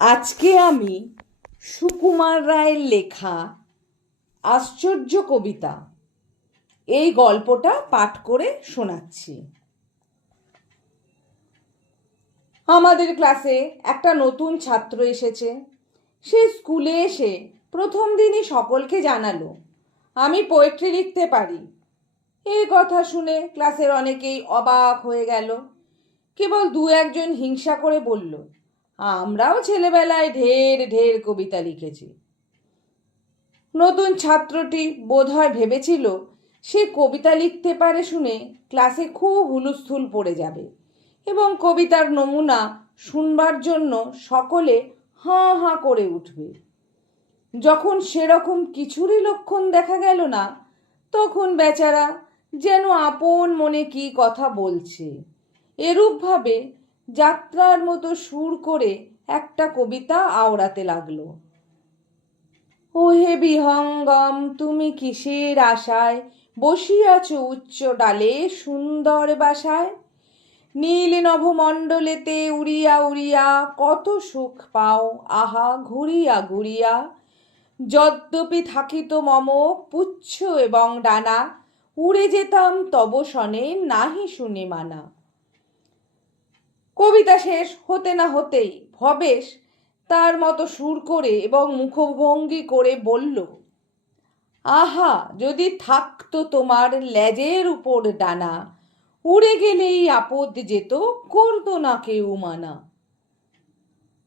আজকে আমি সুকুমার রায়ের লেখা আশ্চর্য কবিতা এই গল্পটা পাঠ করে শোনাচ্ছি। আমাদের ক্লাসে একটা নতুন ছাত্র এসেছে। সে স্কুলে এসে প্রথম দিনই সকলকে জানালো, আমি পোয়েট্রি লিখতে পারি। এই কথা শুনে ক্লাসের অনেকেই অবাক হয়ে গেল। কেবল দু একজন হিংসা করে বলল, আমরাও ছেলেবেলায় ঢের ঢের কবিতা লিখেছি। নতুন ছাত্রটি বোধহয় ভেবেছিল সে কবিতা লিখতে পারে শুনে ক্লাসে খুব হুলস্থুল পড়ে যাবে এবং কবিতার নমুনা শুনবার জন্য সকলে হাঁ হাঁ করে উঠবে। যখন সেরকম কিছুরই লক্ষণ দেখা গেল না, তখন বেচারা যেন আপন মনে কি কথা বলছে এরূপভাবে যাত্রার মতো সুর করে একটা কবিতা আওড়াতে লাগলো। ওহে বিহঙ্গম, তুমি কিসের আশায় বসিয়াছ উচ্চ ডালে সুন্দর বাসায়? নীল নভমণ্ডলেতে উড়িয়া উড়িয়া কত সুখ পাও আহা ঘুরিয়া ঘুরিয়া। যদ্যপি থাকিত মম পুচ্ছ এবং ডানা, উড়ে যেতাম তব শনে নাহি শুনে মানা। কবিতা শেষ হতে না হতেই ভবেশ তার মতো সুর করে এবং মুখভঙ্গি করে বলল, আহা যদি থাকতো তোমার লেজের উপর ডানা, উড়ে গেলেই আপদ যেত, করতো না কেউ মানা।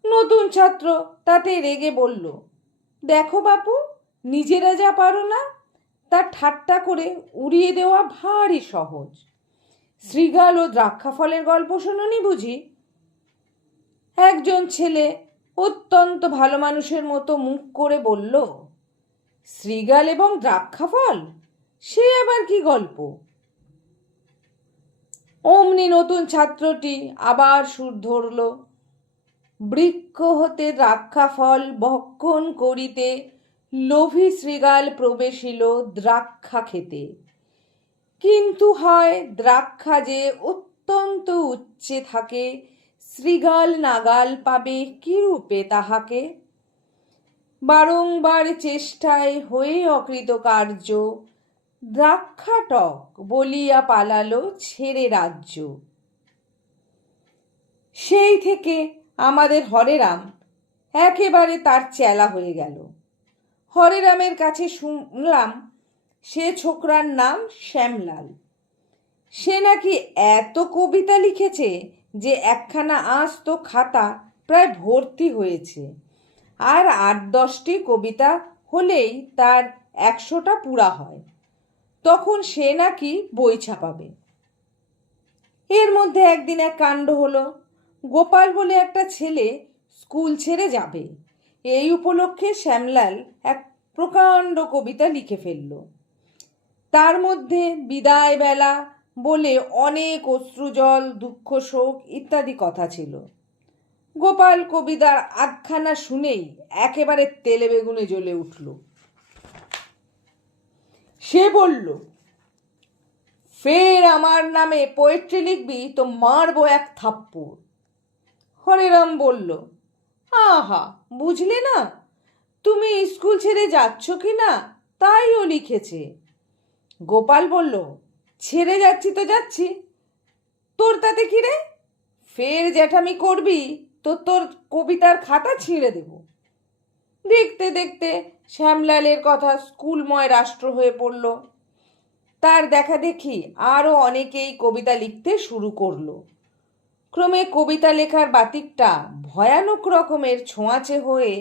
নতুন ছাত্র তাতে রেগে বলল, দেখো বাপু, নিজেরা যা পারো না তা ঠাট্টা করে উড়িয়ে দেওয়া ভারী সহজ। শৃগাল ও দ্রাক্ষাফলের গল্প শোনোনি বুঝি? একজন ছেলে অত্যন্ত ভালো মানুষের মতো মুখ করে বলল, শৃগাল এবং দ্রাক্ষাফল, সে আবার কি গল্প? অমনি নতুন ছাত্রটি আবার সুর ধরল, বৃক্ষ হতে দ্রাক্ষাফল ভক্ষণ করিতে লোভী শৃগাল প্রবেশিল দ্রাক্ষা খেতে। কিন্তু হয় দ্রাক্ষা যে অত্যন্ত উচ্চে থাকে, শৃগাল নাগাল পাবে কিরূপে তাহাকে? বারংবার চেষ্টায় হয়ে অকৃতকার্য, দ্রাক্ষাটক বলিয়া পালালো ছেড়ে রাজ্য। সেই থেকে আমাদের হরেরাম একেবারে তার চেলা হয়ে গেল। হরেরামের কাছে শুনলাম সে ছোকরার নাম শ্যামলাল। সে নাকি এত কবিতা লিখেছে যে একখানা আস্ত খাতা প্রায় ভর্তি হয়েছে, আর ৮-১০টি কবিতা হলেই তার ১০০টা পুরা হয়। তখন সে নাকি বই ছাপাবে। এর মধ্যে একদিন এক কাণ্ড হলো। গোপাল বলে একটা ছেলে স্কুল ছেড়ে যাবে, এই উপলক্ষে শ্যামলাল এক প্রকাণ্ড কবিতা লিখে ফেলল। তার মধ্যে বিদায় বেলা বলে অনেক অশ্রুজল, দুঃখ, শোক ইত্যাদি কথা ছিল। গোপাল কবিতার আধখানা শুনেই একেবারে তেলে বেগুনে জ্বলে উঠল। সে বলল, ফের আমার নামে পোয়েট্রি লিখবি তো মারবো এক থাপ্পড়। হরিরাম বলল, আহা, বুঝলে না, তুমি স্কুল ছেড়ে যাচ্ছ কি না তাই ও লিখেছে। গোপাল বলল, ছেড়ে যাচ্ছি তো যাচ্ছি, তোর তাতে কি রে? ফের জ্যাঠামি করবি তো তোর কবিতার খাতা ছিঁড়ে দেব। দেখতে দেখতে শ্যামলালের কথা স্কুলময় রাষ্ট্র হয়ে পড়ল। তার দেখা দেখি আরও অনেকেই কবিতা লিখতে শুরু করলো। ক্রমে কবিতা লেখার বাতিকটা ভয়ানক রকমের ছোঁয়াচে হয়ে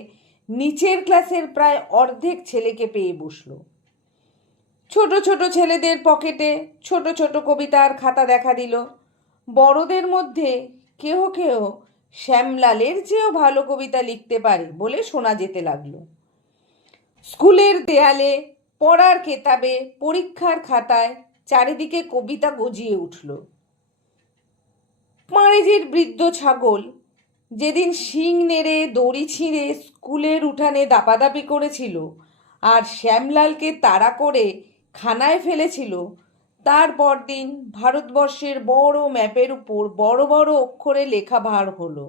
নিচের ক্লাসের প্রায় অর্ধেক ছেলেকে পেয়ে বসল। ছোট ছোট ছেলেদের পকেটে ছোট ছোট কবিতার খাতা দেখা দিল। বড়দের মধ্যে কেহ কেহ শ্যামলালের চেয়েও ভালো কবিতা লিখতে পারে বলে শোনা যেতে লাগলো। স্কুলের দেয়ালে, পড়ার কেতাবে, পরীক্ষার খাতায় চারিদিকে কবিতা গজিয়ে উঠল। পাঁড়েজির বৃদ্ধ ছাগল যেদিন শিং নেড়ে দড়ি ছিঁড়ে স্কুলের উঠানে দাপাদাপি করেছিল আর শ্যামলালকে তাড়া করে খানায় ফেলেছিল, তার পরদিন ভারতবর্ষের বড় ম্যাপের উপর বড় বড় অক্ষরে লেখা ভার হলো,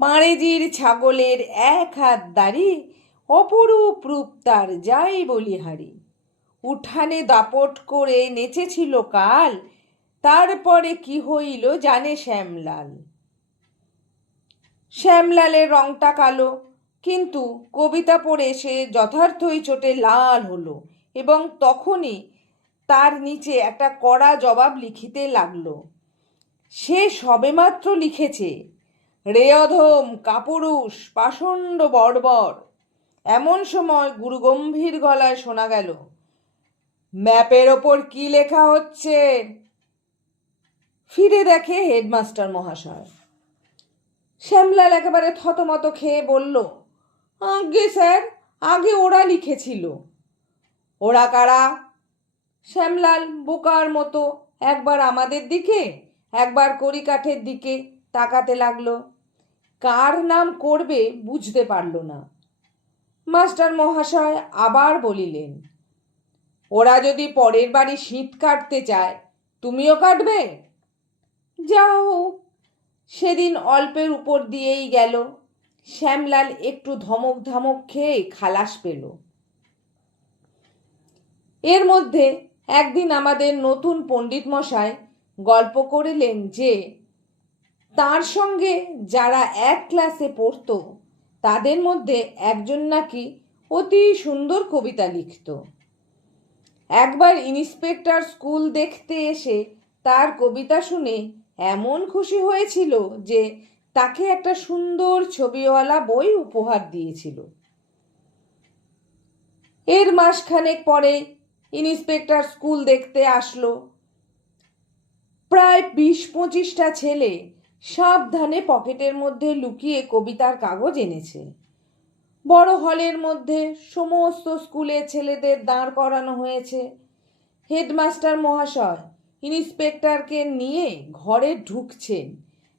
পাড়েজির ছাগলের এক হাত দাড়ি, অপরূপ রূপ তার যাই বলিহারি। উঠানে দাপট করে নেচেছিল কাল, তারপরে কি হইল জানে শ্যামলাল। শ্যামলালের রংটা কালো, কিন্তু কবিতা পড়ে সে যথার্থই চোটে লাল হলো এবং তখনই তার নিচে একটা কড়া জবাব লিখিতে লাগলো। সে সবেমাত্র লিখেছে, রে অধম কাপুরুষ পাষণ্ড বর্বর। এমন সময় গুরুগম্ভীর গলায় শোনা গেল, ম্যাপের ওপর কি লেখা হচ্ছে? ফিরে দেখে হেডমাস্টার মহাশয়। শ্যামলাল একেবারে থতমত খেয়ে বলল, আগে স্যার, আগে ওরা লিখেছিল। ওরা কারা? শ্যামলাল বোকার মতো একবার আমাদের দিকে একবার কড়িকাঠের দিকে তাকাতে লাগলো। কার নাম করবে বুঝতে পারল না। মাস্টার মহাশয় আবার বলিলেন, ওরা যদি পরের বাড়ি শীত কাটতে চায়, তুমিও কাটবে? যা হোক, সেদিন অল্পের উপর দিয়েই গেল। শ্যামলাল একটু ধমক ধামক খেয়ে খালাস পেল। এর মধ্যে একদিন আমাদের নতুন পণ্ডিত মশাই গল্প করিলেন যে তার সঙ্গে যারা এক ক্লাসে পড়ত তাদের মধ্যে একজন নাকি অতি সুন্দর কবিতা লিখত। একবার ইন্সপেক্টর স্কুল দেখতে এসে তার কবিতা শুনে এমন খুশি হয়েছিল যে তাকে একটা সুন্দর ছবিওয়ালা বই উপহার দিয়েছিল। এর মাসখানেক পরে ইন্সপেক্টর স্কুল দেখতে আসলো। প্রায় 20-25টা ছেলে সাবধানে পকেটের মধ্যে লুকিয়ে কবিতার কাগজ এনেছে। বড় হলের মধ্যে সমস্ত স্কুলের ছেলেদের দাঁড় করানো হয়েছে। হেডমাস্টার মহাশয় ইন্সপেক্টরকে নিয়ে ঘরে ঢুকছেন।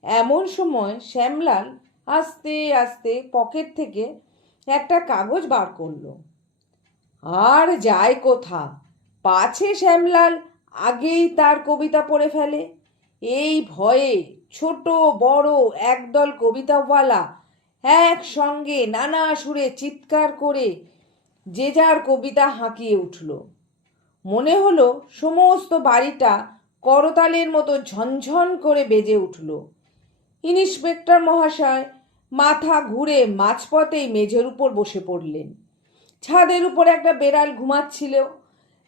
এমন সময় শ্যামলাল আস্তে আস্তে পকেট থেকে একটা কাগজ বার করলো। আর যায় কোথা, পাছে শ্যামলাল আগেই তার কবিতা পড়ে ফেলে। এই ভয়ে ছোট বড় একদল কবিতাওয়ালা একসঙ্গে নানা সুরে চিৎকার করে যে যার কবিতা হাঁকিয়ে উঠল। মনে হলো সমস্ত বাড়িটা করতালের মতো ঝনঝন করে বেজে উঠল। ইন্সপেক্টর মহাশয় মাথা ঘুরে মাঝপথেই মেঝের উপর বসে পড়লেন। ছাদের উপর একটা বেড়াল ঘুমাচ্ছিল।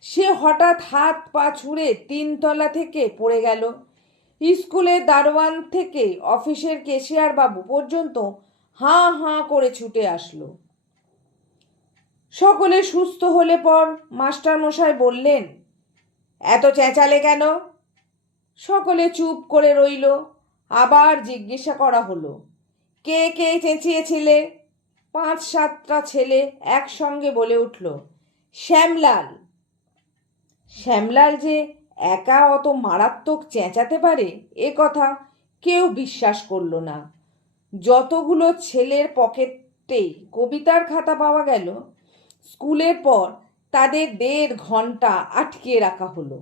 সে হঠাৎ হাত পা ছুঁড়ে 3 তলা থেকে পড়ে গেল। স্কুলের দারোয়ান থেকে অফিসের কেশিয়ার বাবু পর্যন্ত হাঁ হাঁ করে ছুটে আসলো। সকলে সুস্থ হলে পর মাস্টার মশাই বললেন, এত চেঁচালে কেন? সকলে চুপ করে রইল। আবার জিজ্ঞাসা করা হলো, কে কে চেঁচিয়েছিলে? 5-7টা ছেলে একসঙ্গে বলে উঠল, শ্যামলাল। শ্যামলাল যে একা অত মারাত্মক চেঁচাতে পারে এ কথা কেউ বিশ্বাস করল না। যতগুলো ছেলের পকেটে কবিতার খাতা পাওয়া গেল, স্কুলের পর তাদের 1.5 ঘন্টা আটকিয়ে রাখা হলো।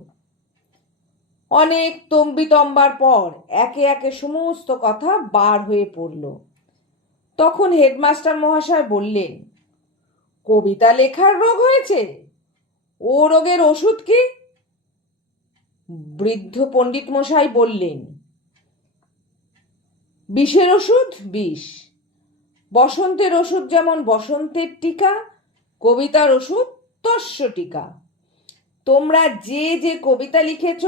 অনেক তম্বিতম্বার পর একে একে সমস্ত কথা বার হয়ে পড়ল। তখন হেডমাস্টার মহাশয় বললেন, কবিতা লেখার রোগ হয়েছে, ও রোগের ওষুধ কি? বৃদ্ধ পণ্ডিত মশাই বললেন, বিষের ওষুধ বিষ। বসন্তের ওষুধ যেমন বসন্তের টিকা, কবিতার ওষুধ তস্য টিকা। তোমরা যে যে কবিতা লিখেছ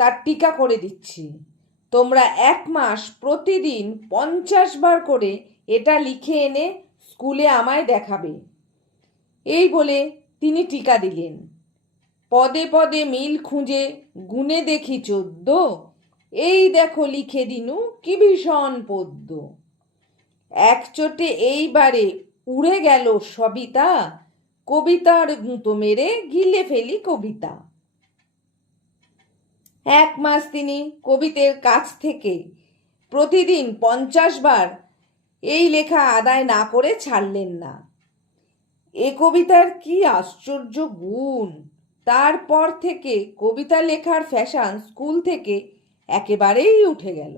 তার টিকা করে দিচ্ছি। তোমরা 1 মাস প্রতিদিন 50 বার করে এটা লিখে এনে স্কুলে আমায় দেখাবে। এই বলে তিনি টিকা দিলেন। পদে পদে মিল খুঁজে গুনে দেখি 14, এই দেখো লিখে দিনু কি ভীষণ পদ্য। একচোটে এইবারে উড়ে গেল সবিতা, কবিতার গুঁতো মেরে গিলে ফেলি কবিতা। 1 মাস তিনি কবিদের কাছ থেকে প্রতিদিন 50 বার এই লেখা আদায় না করে ছাড়লেন না। এ কবিতার কি আশ্চর্য গুণ! তারপর থেকে কবিতা লেখার ফ্যাশন স্কুল থেকে একেবারেই উঠে গেল।